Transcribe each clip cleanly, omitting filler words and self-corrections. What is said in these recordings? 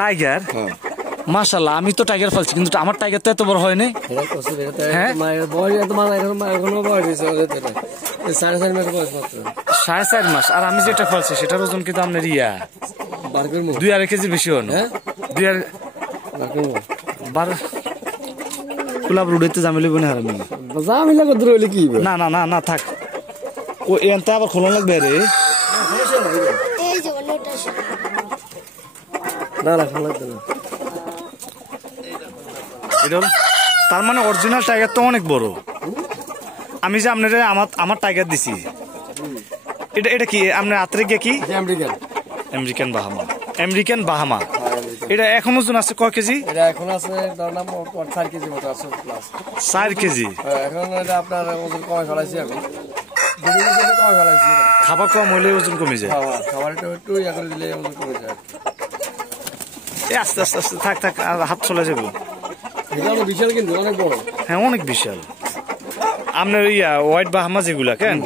Tiger মাশাআল্লাহ, আমি তো টাইগার পালছি কিন্তু আমার টাইগার তো এত বড় হয়নি। হ্যাঁ 4.5 মাস। আর আমি যেটা পালছি সেটার ওজন কিন্তু আপনার 2-2.5 কেজি বেশি হন। কুলাব রুড়াইতে জামিলে বনে হারামি না না না না থাক, ও এনতে আবার খোলা লাগবে রে। তার মানে অরিজিনাল টাইগার তো অনেক বড়। আমি যে আপনার আমার টাইগার দিছি, এটা কি আপনার আত্রে গিয়ে কি আমেরিকান বাহামা? আমেরিকান বাহামা এটা এখন ওজন আছে কয় কেজি? এখন আছে 4 কেজি মতো আছে প্লাস। 4 কেজি। এখন এটা আপনার ওজন কমে ফেলাইছি। এখন খাবার কম হইলে ওজন কমে যায়। খাবারটা একটু ইয়া করে দিলে ওজন কমে যায়। আস্তে আস্তে আস্তে থাক থাক, আর হাত চলে যাবো। বিশাল কিন্তু অনেক বড়। হ্যাঁ অনেক বিশাল। আপনার হোয়াইট বাহামা যেগুলা কেন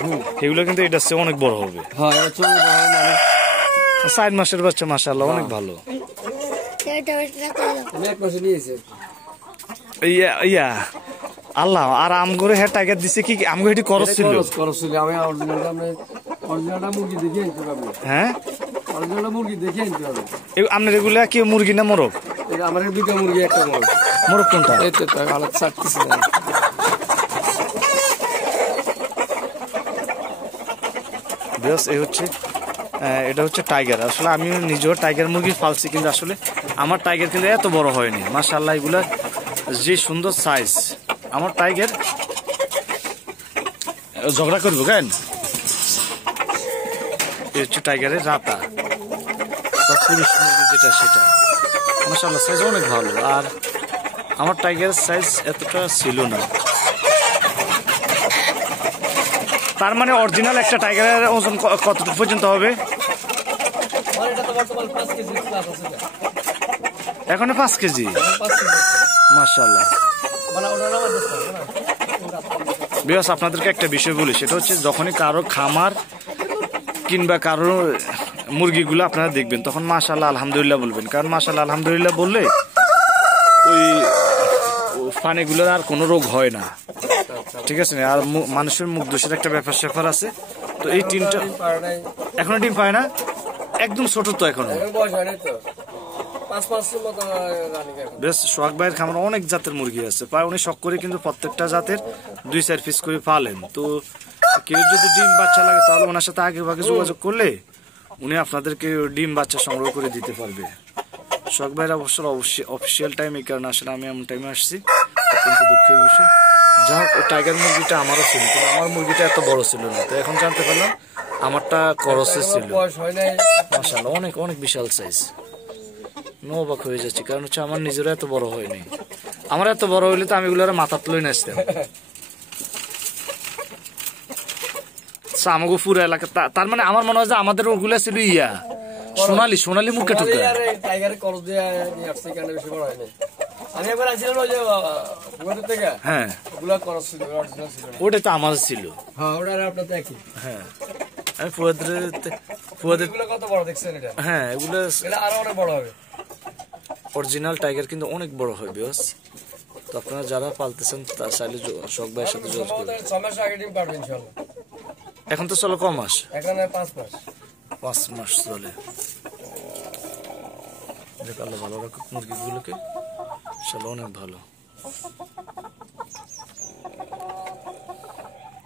এগুলো কিন্তু এটা হচ্ছে অনেক বড় হবে। 4 মাসের বাচ্চা মাশাআল্লাহ অনেক ভালো। আল্লাহ আর আম করে হ্যাঁ টাইগার দিছে কি আমগো এটি করস ছিল? আমি অরিজিনালটা মুরগি দেখে আনতে পারবো। হ্যাঁ অরিজিনালটা মুরগি দেখে আনতে পারবো। আপনার এগুলা কি মুরগি না মোরগ? আমার দুটো মুরগি, একটা মোরগ। মোরগ কোনটা? এই তো আলাদা ছাড়তেছি। বেশ এই হচ্ছে এটা হচ্ছে টাইগার। আসলে আমি নিজেও টাইগার মুরগি পালছি কিন্তু আসলে আমার টাইগার কিন্তু এত বড় হয়নি। মাশাআল্লাহ এগুলা যে সুন্দর সাইজ। আমার টাইগার ঝগড়া করবো কেন? এই হচ্ছে টাইগারের রাতা পুরুষ মুরগি যেটা সেটা। মাশাআল্লাহ সাইজ অনেক ভালো। আর আমার টাইগারের সাইজ এতটা ছিল না। তার মানে অরিজিনাল একটা টাইগারের ওজন কতটুকু পর্যন্ত হবে? এখন 5 কেজি। মাশাআল্লাহ। বিকজ আপনাদেরকে একটা বিষয় বলি, সেটা হচ্ছে যখনই কারো খামার কিংবা কারো মুরগিগুলো আপনারা দেখবেন তখন মাশাআল্লাহ আলহামদুলিল্লাহ বলবেন। কারণ মাশাআল্লাহ আলহামদুলিল্লাহ বললে ওই পানিগুলোর আর কোনো রোগ হয় না। ঠিক আছে। আর মানুষের মুখ দোষের একটা ব্যাপার স্যাপার আছে। তো এই টিমটা এখনো ডিম পায় না, একদম ছোট তো এখনো। বেশ সোহাগ ভাইয়ের খামারে অনেক জাতের মুরগি আছে, প্রায় উনি শখ করে কিন্তু প্রত্যেকটা জাতের 2-4 পিস করে পালেন। তো কেউ যদি ডিম বাচ্চা লাগে তাহলে ওনার সাথে আগে ভাগে যোগাযোগ করলে উনি আপনাদেরকে ডিম বাচ্চা সংগ্রহ করে দিতে পারবে। সোহাগ ভাইয়ের অবশ্যই অফিসিয়াল টাইম, এই কারণে আসলে আমি এমন টাইমে আসছি, কিন্তু দুঃখের বিষয়। যাই হোক টাইগার মুরগিটা আমারও ছিল, কিন্তু আমার মুরগিটা এত বড় ছিল না। তো এখন জানতে পারলাম আমারটা করসে ছিল। মাশাআল্লাহ অনেক অনেক বিশাল সাইজ। অবাক হয়ে যাচ্ছি, কারণ হচ্ছে আমার নিজেরও এত বড় হয়নি। আমার এত বড় হইলে তো আমি এগুলো মাথা তুলে নাচতাম। আমাকে পুরো এলাকা, তার মানে আমার মনে হয় যে আমাদের ওগুলা ছিল সোনালি সোনালি মুখে টুকা। হ্যাঁ ওটা তো আমার ছিল। হ্যাঁ আমি হ্যাঁ এগুলো অরিজিনাল টাইগার কিন্তু অনেক বড় হয় বিকজ। তো আপনারা যারা পালতেছেন তার চাইলে শখ ভাইয়ের সাথে যোগাযোগ করবেন। এখন তো চলো কম মাস, 5 মাস চলে। দেখ আল্লাহ ভালো রাখুক মুরগিগুলোকে, চলো অনেক ভালো।